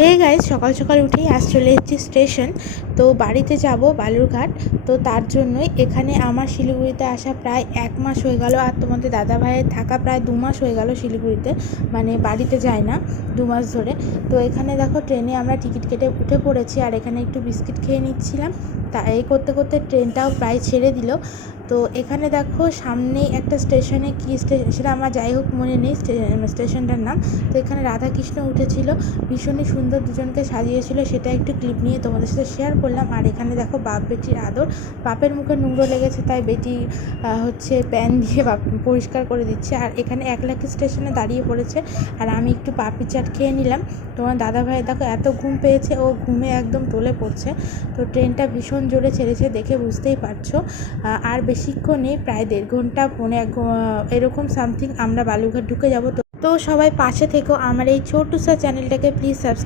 Hey guys, সকাল সকাল উঠেই চলে এসেছি স্টেশন। তো বাড়িতে যাব বালুরঘাট। তো তার জন্যই এখানে আমার শিলিগুড়িতে আসা প্রায় 1 মাস হয়ে গেল, আর তোমাদের দাদা ভাইয়ের থাকা প্রায় 2 মাস হয়ে গেল শিলিগুড়িতে, মানে বাড়িতে যায় না 2 মাস ধরে। তো এখানে দেখো ট্রেনে আমরা টিকিট কেটে উঠে পড়েছি, আর এখানে একটু বিস্কিট খেয়ে নিচ্ছিলাম। তা এই করতে করতে ট্রেনটাও প্রায় ছেড়ে দিল। তো এখানে দেখো সামনেই একটা স্টেশনে, কি স্টেশন সেটা আমার যাই হোক মনে নেই স্টেশনটার নাম। তো এখানে রাধাকৃষ্ণ উঠেছিল, ভীষণই সুন্দর দুজনকে সাজিয়েছিল, সেটা একটু ক্লিপ নিয়ে তোমাদের সাথে শেয়ার করলাম। আর এখানে দেখো বাপ বেটির আদর, বাপের মুখে নোংরা লেগেছে তাই বেটি হচ্ছে প্যান দিয়ে বাপ পরিষ্কার করে দিচ্ছে। আর এখানে 1 লাখি স্টেশনে দাঁড়িয়ে পড়েছে, আর আমি একটু পাপড়ি চাট খেয়ে নিলাম। তোমার দাদা ভাই দেখো এত ঘুম পেয়েছে, ও ঘুমে একদম টলে পড়ছে। তো ট্রেনটা ভীষণ জোরে ছেড়েছে, দেখে বুঝতেই পারছো। আর বেশিক্ষণ নেই, প্রায় 1.5 ঘন্টা, পৌনে 1 এরকম সামথিং আমরা বালুরঘাট ঢুকে যাব। তো সবাই পাশে থেকো, আমার এই ছোট্ট চ্যানেলটাকে প্লিজ সাবস্ক্রাইব